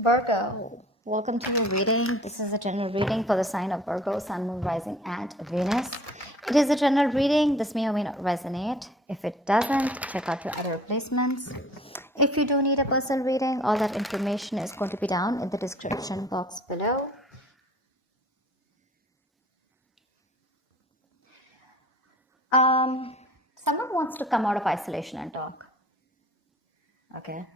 Virgo, welcome to your reading. This is a general reading for the sign of Virgo, Sun, Moon, Rising, and Venus. It is a general reading. This may or may not resonate. If it doesn't, check out your other replacements. If you do need a personal reading, all that information is going to be down in the description box below. Someone wants to come out of isolation and talk. Okay.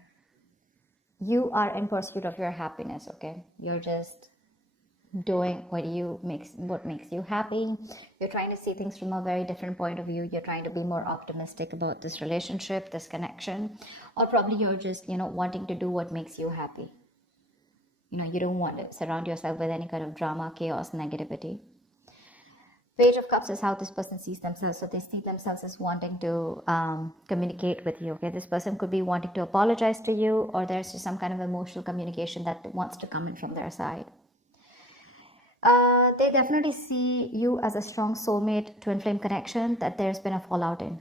You are in pursuit of your happiness, okay? You're just doing what makes you happy. You're trying to see things from a very different point of view. You're trying to be more optimistic about this relationship, this connection, or probably you're just, wanting to do what makes you happy. You don't want to surround yourself with any kind of drama, chaos, negativity. Page of Cups is how this person sees themselves. So they see themselves as wanting to communicate with you. Okay, this person could be wanting to apologize to you, or there's just some kind of emotional communication that wants to come in from their side. They definitely see you as a strong soulmate, twin flame connection that there's been a fallout in.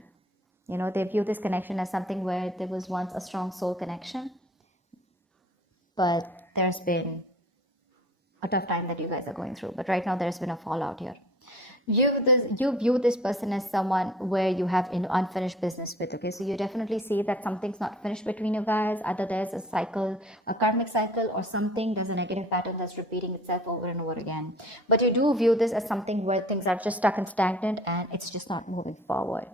They view this connection as something where there was once a strong soul connection, but there's been a tough time that you guys are going through. But right now there's been a fallout here. You view this person as someone where you have unfinished business with. Okay, so you definitely see that something's not finished between you guys. Either there's a cycle, a karmic cycle, or something, there's a negative pattern that's repeating itself over and over again. But you do view this as something where things are just stuck and stagnant and it's just not moving forward.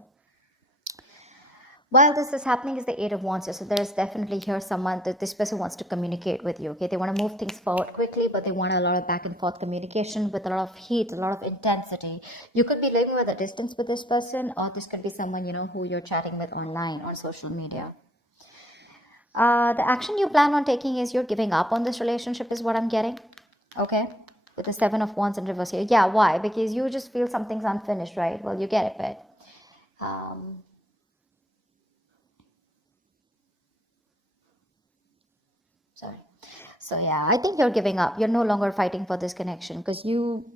While this is happening is the Eight of Wands here. So there's definitely here someone that this person wants to communicate with you. Okay, they want to move things forward quickly, but they want a lot of back and forth communication with a lot of heat, a lot of intensity. You could be living with a distance with this person, or this could be someone who you're chatting with online on social media. The action you plan on taking is you're giving up on this relationship is what I'm getting. Okay, with the Seven of Wands in reverse here. Yeah, why? Because you just feel something's unfinished, right? Well, you get it, but sorry. So yeah, I think you're giving up. You're no longer fighting for this connection because you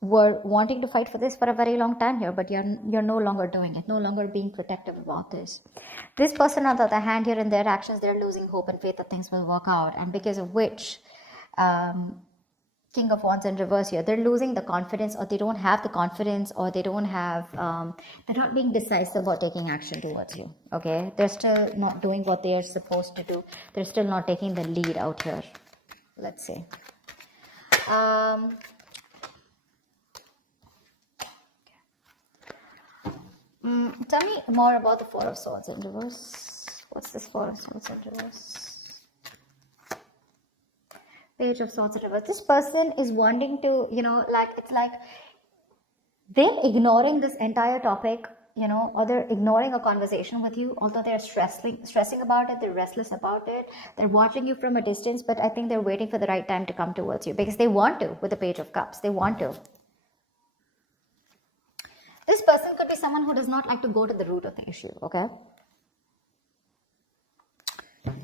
were wanting to fight for this for a very long time here, but you're no longer doing it, no longer being protective about this. This person, on the other hand, here in their actions, they're losing hope and faith that things will work out, and because of which, King of Wands in reverse here, they're losing the confidence, or they don't have the confidence, or they don't have, they're not being decisive about taking action towards you. Okay, they're still not doing what they are supposed to do. They're still not taking the lead out here. Let's see. Tell me more about the Four of Swords in reverse. What's this Four of Swords in reverse? Page of Swords in reverse. This person is wanting to, it's like they're ignoring this entire topic, or they're ignoring a conversation with you, although they're stressing about it, they're restless about it, they're watching you from a distance, but I think they're waiting for the right time to come towards you because they want to with the Page of Cups. They want to. This person could be someone who does not like to go to the root of the issue, okay?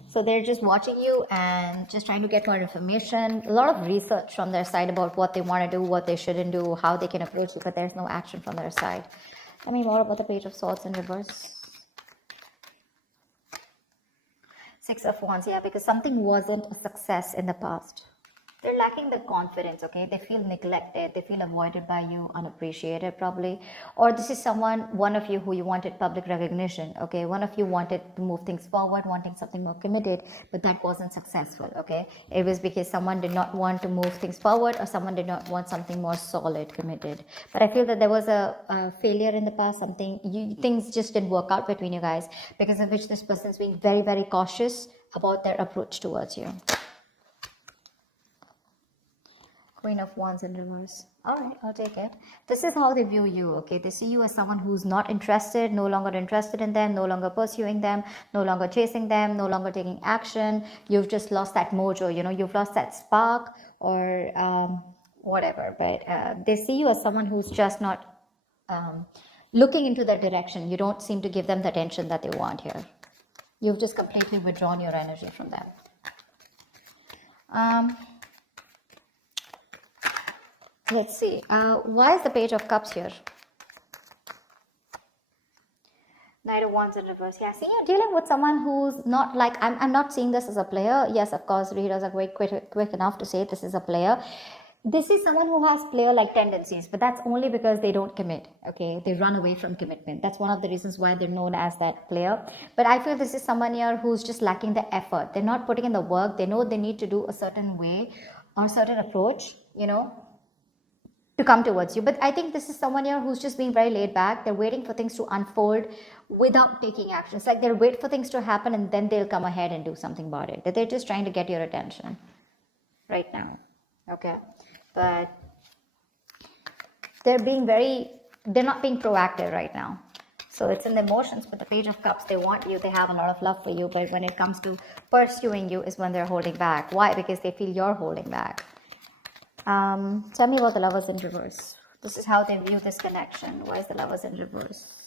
So they're just watching you and just trying to get more information, a lot of research from their side about what they want to do, what they shouldn't do, how they can approach you, but there's no action from their side. Tell me more about the Page of Swords in reverse. Six of Wands, yeah, because something wasn't a success in the past. They're lacking the confidence, okay? They feel neglected. They feel avoided by you, unappreciated probably. Or this is one of you who you wanted public recognition, okay? One of you wanted to move things forward, wanting something more committed, but that wasn't successful, okay? It was because someone did not want to move things forward, or someone did not want something more solid, committed. But I feel that there was a failure in the past, things just didn't work out between you guys, because of which this person is being very, very cautious about their approach towards you. Queen of Wands in reverse. All right, I'll take it. This is how they view you, okay? They see you as someone who's not interested, no longer interested in them, no longer pursuing them, no longer chasing them, no longer taking action. You've just lost that mojo, you've lost that spark or whatever. But they see you as someone who's just not looking into that direction. You don't seem to give them the attention that they want here. You've just completely withdrawn your energy from them. Let's see. Why is the Page of Cups here? Knight of Wands in reverse. Yeah, see, you're dealing with someone who's not like, I'm not seeing this as a player. Yes, of course, readers are quick enough to say this is a player. This is someone who has player-like tendencies, but that's only because they don't commit, okay? They run away from commitment. That's one of the reasons why they're known as that player. But I feel this is someone here who's just lacking the effort. They're not putting in the work. They know they need to do a certain way or a certain approach, you know, to come towards you. But I think this is someone here who's just being very laid back. They're waiting for things to unfold without taking action. It's like they'll wait for things to happen and then they'll come ahead and do something about it. That they're just trying to get your attention right now, okay? But they're not being proactive right now. So it's in the emotions, but the Page of Cups, they want you, they have a lot of love for you, but when it comes to pursuing you is when they're holding back. Why? Because they feel you're holding back. Tell me about the Lovers in reverse. This is how they view this connection. Why is the Lovers in reverse?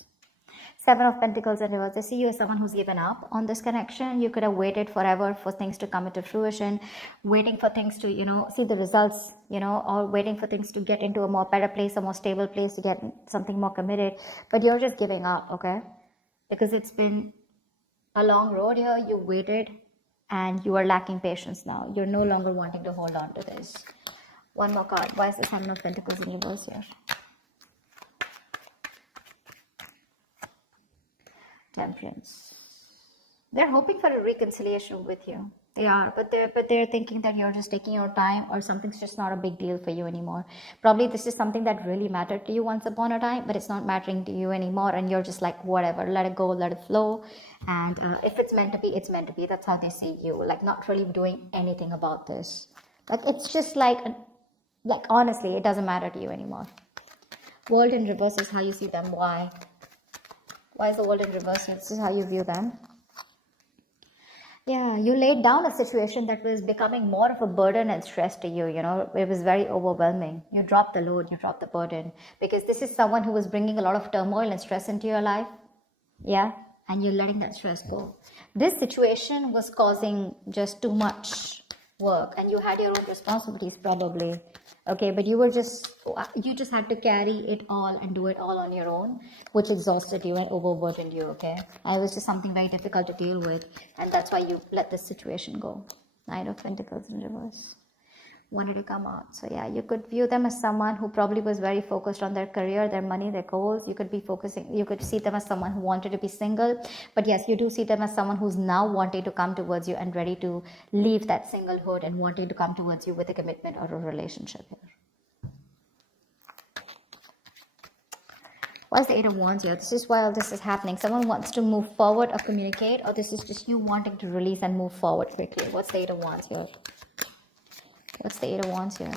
Seven of Pentacles in reverse. They see you as someone who's given up on this connection. You could have waited forever for things to come into fruition, waiting for things to, you know, see the results, you know, or waiting for things to get into a more better place, a more stable place, to get something more committed. But you're just giving up, okay? Because it's been a long road here. You waited and you are lacking patience now. You're no longer wanting to hold on to this. One more card. Why is the Seven of Pentacles in reverse here? Temperance. They're hoping for a reconciliation with you. They are, but they're thinking that you're just taking your time, or something's just not a big deal for you anymore. Probably this is something that really mattered to you once upon a time, but it's not mattering to you anymore, and you're just like, whatever, let it go, let it flow. And if it's meant to be, it's meant to be. That's how they see you, like not really doing anything about this. Like it's just like honestly, it doesn't matter to you anymore. World in reverse is how you see them. Why? Why is the World in reverse? This is how you view them. Yeah, you laid down a situation that was becoming more of a burden and stress to you, you know. It was very overwhelming. You dropped the load, you dropped the burden. Because this is someone who was bringing a lot of turmoil and stress into your life. Yeah, and you're letting that stress go. This situation was causing just too much work, and you had your own responsibilities probably. Okay, but you just had to carry it all and do it all on your own, which exhausted you and overburdened you, okay? And it was just something very difficult to deal with, and that's why you let this situation go. Knight of Pentacles in reverse. Wanted to come out. So yeah, you could view them as someone who probably was very focused on their career, their money, their goals. You could see them as someone who wanted to be single. But yes, you do see them as someone who's now wanting to come towards you and ready to leave that singlehood and wanting to come towards you with a commitment or a relationship here. Why is the Eight of Wands here? This is while this is happening. Someone wants to move forward or communicate, or this is just you wanting to release and move forward quickly. What's the Eight of Wands here? What's the Eight of Wands here?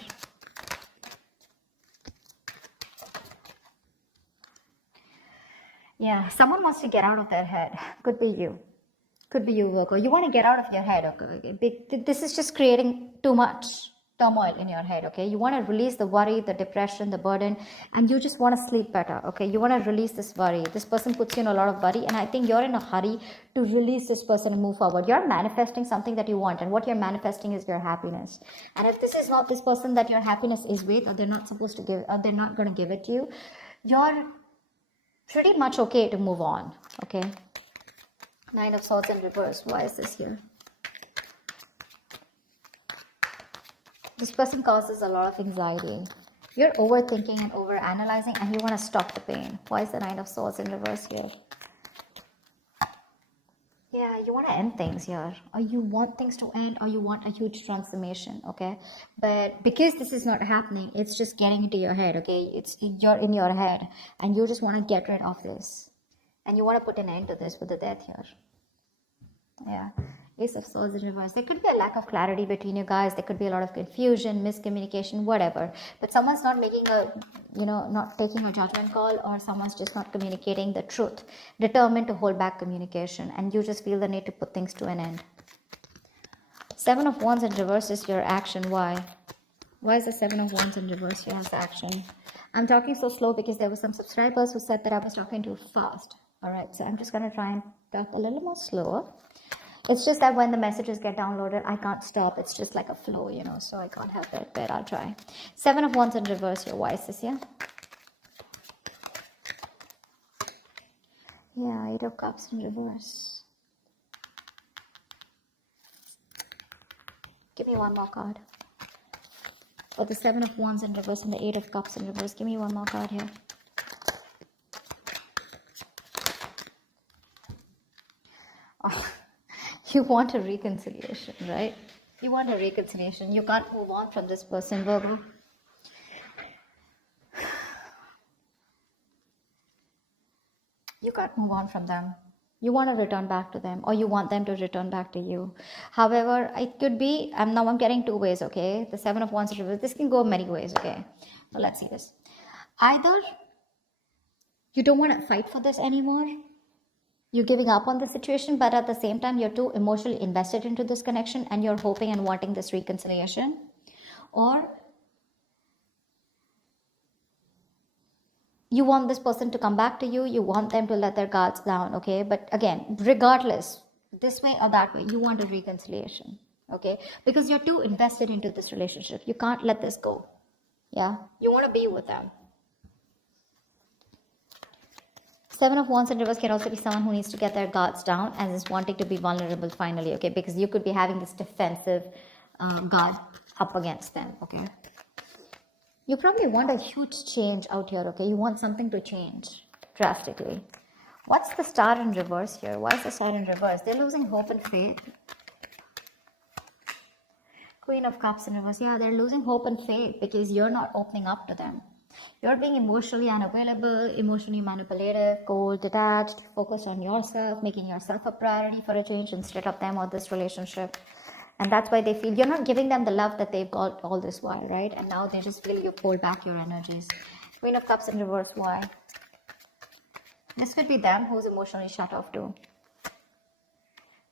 Yeah, someone wants to get out of their head. Could be you. Could be you, Virgo. You want to get out of your head, okay? This is just creating too much turmoil in your head, okay? You want to release the worry, the depression, the burden, and you just want to sleep better, okay? You want to release this worry. This person puts you in a lot of worry, and I think you're in a hurry to release this person and move forward. You're manifesting something that you want, and what you're manifesting is your happiness. And if this is not this person that your happiness is with, or they're not supposed to give, or they're not going to give it to you, you're pretty much okay to move on, okay? Nine of Swords in reverse. Why is this here? This person causes a lot of anxiety. You're overthinking and overanalyzing, and you want to stop the pain. Why is the Nine of Swords in reverse here? Yeah, you want to end things here, or you want things to end, or you want a huge transformation, okay? But because this is not happening, it's just getting into your head, okay? You're in your head, and you just want to get rid of this, and you want to put an end to this with the Death here. Yeah, Ace of Swords in reverse. There could be a lack of clarity between you guys. There could be a lot of confusion, miscommunication, whatever. But someone's not making not taking a judgment call, or someone's just not communicating the truth, determined to hold back communication, and you just feel the need to put things to an end. Seven of Wands in reverse is your action. Why? Why is the Seven of Wands in reverse here as action? I'm talking so slow because there were some subscribers who said that I was talking too fast. Alright, so I'm just going to try and talk a little more slower. It's just that when the messages get downloaded, I can't stop. It's just like a flow, so I can't help it, but I'll try. Seven of Wands in reverse here. Why is this here? Yeah, Eight of Cups in reverse. Give me one more card. For the Seven of Wands in reverse and the Eight of Cups in reverse. Give me one more card here. Oh, you want a reconciliation, right? You want a reconciliation. You can't move on from this person, Virgo. You can't move on from them. You want to return back to them, or you want them to return back to you. However, it could be, I'm getting two ways, okay? The Seven of Wands in reverse. This can go many ways, okay? So let's see this. Either you don't want to fight for this anymore. You're giving up on the situation, but at the same time, you're too emotionally invested into this connection and you're hoping and wanting this reconciliation. Or you want this person to come back to you, you want them to let their guards down, okay? But again, regardless, this way or that way, you want a reconciliation, okay? Because you're too invested into this relationship. You can't let this go, yeah? You want to be with them. Seven of Wands in reverse can also be someone who needs to get their guards down and is wanting to be vulnerable finally, okay? Because you could be having this defensive guard up against them, okay? You probably want a huge change out here, okay? You want something to change drastically. What's the Star in reverse here? Why is the Star in reverse? They're losing hope and faith. Queen of Cups in reverse. Yeah, they're losing hope and faith because you're not opening up to them. You're being emotionally unavailable, emotionally manipulative, cold, detached, focused on yourself, making yourself a priority for a change instead of them or this relationship. And that's why they feel you're not giving them the love that they've got all this while, right? And now they just feel you hold back your energies. Queen of Cups in reverse, why? This could be them who's emotionally shut off too.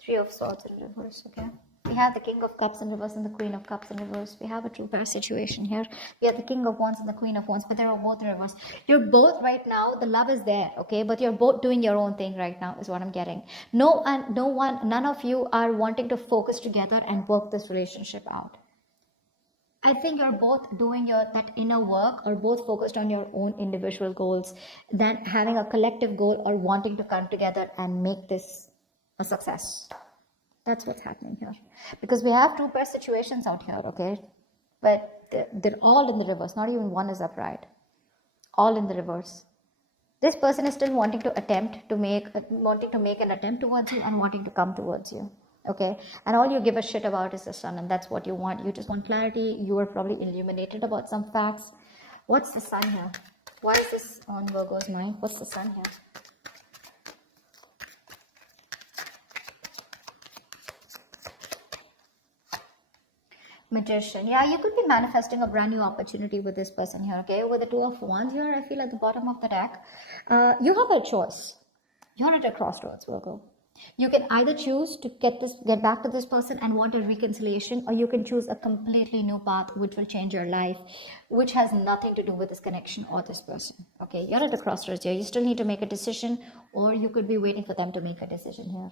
Three of Swords in reverse, okay? We have the King of Cups in reverse and the Queen of Cups in reverse. We have a true pair situation here. We have the King of Wands and the Queen of Wands, but they're both in reverse. You're both right now, the love is there, okay? But you're both doing your own thing right now is what I'm getting. None of you are wanting to focus together and work this relationship out. I think you're both doing that inner work or both focused on your own individual goals than having a collective goal or wanting to come together and make this a success. That's what's happening here. Because we have two pair situations out here, okay? But they're all in the reverse. Not even one is upright. All in the reverse. This person is still wanting to make an attempt towards you and wanting to come towards you. Okay? And all you give a shit about is the Sun, and that's what you want. You just want clarity. You are probably illuminated about some facts. What's the Sun here? Why is this on Virgo's mind? What's the Sun here? Magician. Yeah, you could be manifesting a brand new opportunity with this person here, okay? With the Two of Wands here, I feel at the bottom of the deck, you have a choice. You're at a crossroads, Virgo. You can either choose to get back to this person and want a reconciliation, or you can choose a completely new path which will change your life, which has nothing to do with this connection or this person, okay? You're at the crossroads here. You still need to make a decision, or you could be waiting for them to make a decision here.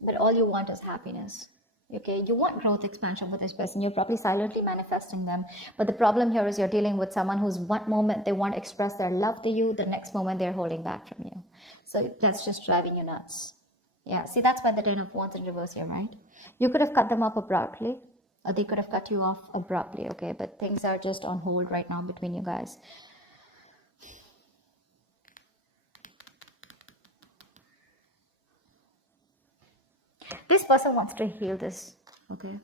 But all you want is happiness. Okay, you want growth, expansion with this person. You're probably silently manifesting them. But the problem here is you're dealing with someone who's one moment they want to express their love to you, the next moment they're holding back from you. So that's just driving you nuts. Yeah, see, that's why the Ten of Wands in reverse here, right? You could have cut them up abruptly, or they could have cut you off abruptly, okay? But things are just on hold right now between you guys. This person wants to heal this, okay?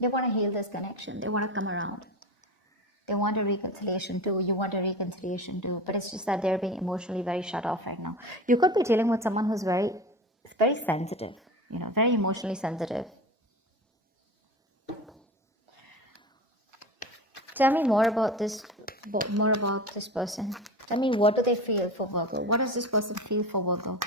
They want to heal this connection. They want to come around. They want a reconciliation too. You want a reconciliation too. But it's just that they're being emotionally very shut off right now. You could be dealing with someone who's very sensitive, very emotionally sensitive. Tell me more about this person. Tell me, what do they feel for Virgo? What does this person feel for Virgo?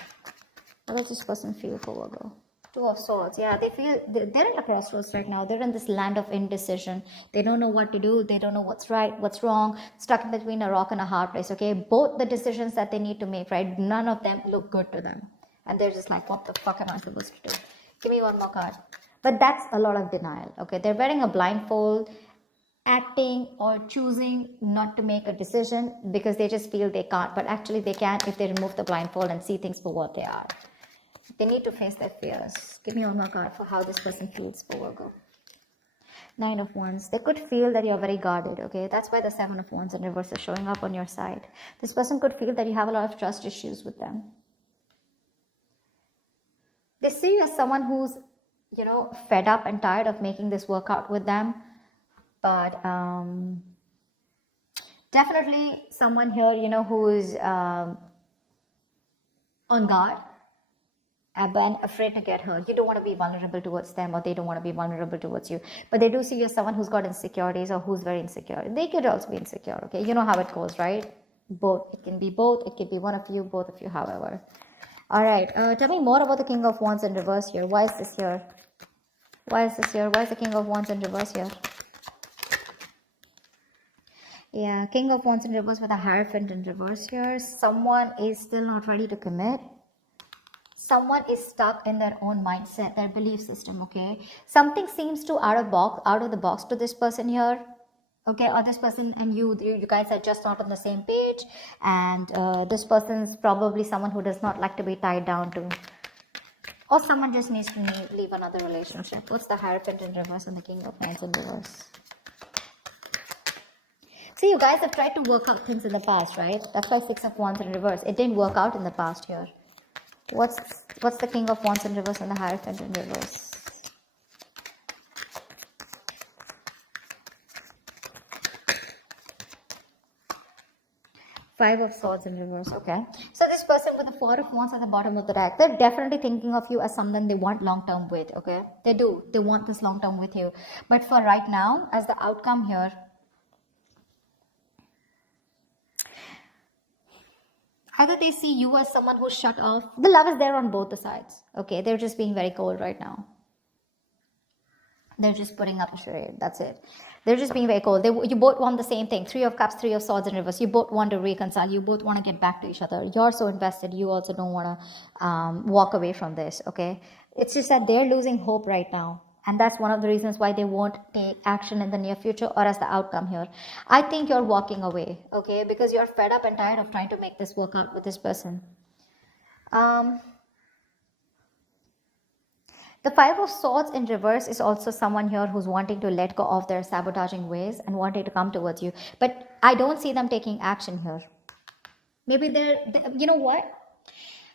What does this person feel for Virgo? Two of Swords. Yeah, they feel they're at a crossroads right now. They're in this land of indecision. They don't know what to do. They don't know what's right, what's wrong. Stuck in between a rock and a hard place. Okay, both the decisions that they need to make, right? None of them look good to them, and they're just like, what the fuck am I supposed to do? Give me one more card. But that's a lot of denial. Okay, they're wearing a blindfold. acting or choosing not to make a decision because they just feel they can't, but actually they can if they remove the blindfold and see things for what they are. They need to face their fears. Give me one more card for how this person feels for Virgo. Nine of Wands. They could feel that you're very guarded, okay? That's why the Seven of Wands in reverse is showing up on your side. This person could feel that you have a lot of trust issues with them. They see you as someone who's, you know, fed up and tired of making this work out with them. But definitely someone here, you know, who's on guard and afraid to get hurt. You don't want to be vulnerable towards them, or they don't want to be vulnerable towards you. But they do see you as someone who's got insecurities or who's very insecure. They could also be insecure, okay? You know how it goes, right? Both. It can be both. It could be one of you, both of you, however. All right. Tell me more about the King of Wands in reverse here. Why is this here? Why is this here? Why is the King of Wands in reverse here? Yeah, King of Wands in reverse with a Hierophant in reverse here. Someone is still not ready to commit. Someone is stuck in their own mindset, their belief system, okay? Something seems to out of the box to this person here, okay? Or this person and you guys are just not on the same page. And this person is probably someone who does not like to be tied down to. Or someone just needs to leave another relationship. What's the Hierophant in reverse and the King of Wands in reverse? See, you guys have tried to work out things in the past, right? That's why Six of Wands in reverse. It didn't work out in the past here. What's the King of Wands in reverse and the Hierophant in reverse? Five of Swords in reverse, okay. So this person with the Four of Wands at the bottom of the deck, they're definitely thinking of you as someone they want long-term with, okay. They do. They want this long-term with you. But for right now, as the outcome here, either they see you as someone who's shut off. The love is there on both the sides. Okay, they're just being very cold right now. They're just putting up a charade. That's it. They're just being very cold. You both want the same thing. Three of Cups, Three of Swords in reverse. You both want to reconcile. You both want to get back to each other. You're so invested. You also don't want to walk away from this. Okay. It's just that they're losing hope right now. And that's one of the reasons why they won't take action in the near future or as the outcome here. I think you're walking away, okay? Because you're fed up and tired of trying to make this work out with this person. The Five of Swords in reverse is also someone here who's wanting to let go of their sabotaging ways and wanting to come towards you. But I don't see them taking action here. Maybe you know what?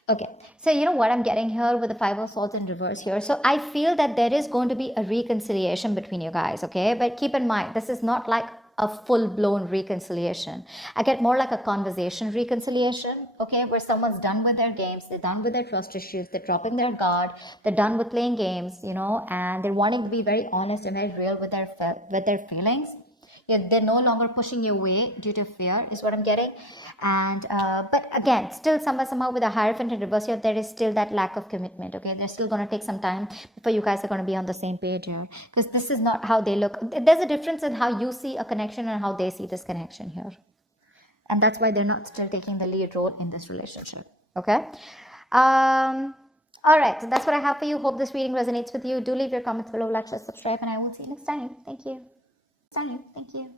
Okay, so you know what I'm getting here with the Five of Swords in reverse here. So I feel that there is going to be a reconciliation between you guys, okay? But keep in mind, this is not like a full-blown reconciliation. I get more like a conversation reconciliation, okay? Where someone's done with their games, they're done with their trust issues, they're dropping their guard, they're done with playing games, you know, and they're wanting to be very honest and very real with their feelings. Yeah, they're no longer pushing you away due to fear, is what I'm getting. And but again, still somehow with a Hierophant in reverse here, there is still that lack of commitment, okay? They're still going to take some time before you guys are going to be on the same page here, because this is not how they look. There's a difference in how you see a connection and how they see this connection here, and that's why they're not still taking the lead role in this relationship, okay? All right, so that's what I have for you. Hope this reading resonates with you. Do leave your comments below, like, share, subscribe, and I will see you next time. Thank you. Thank you.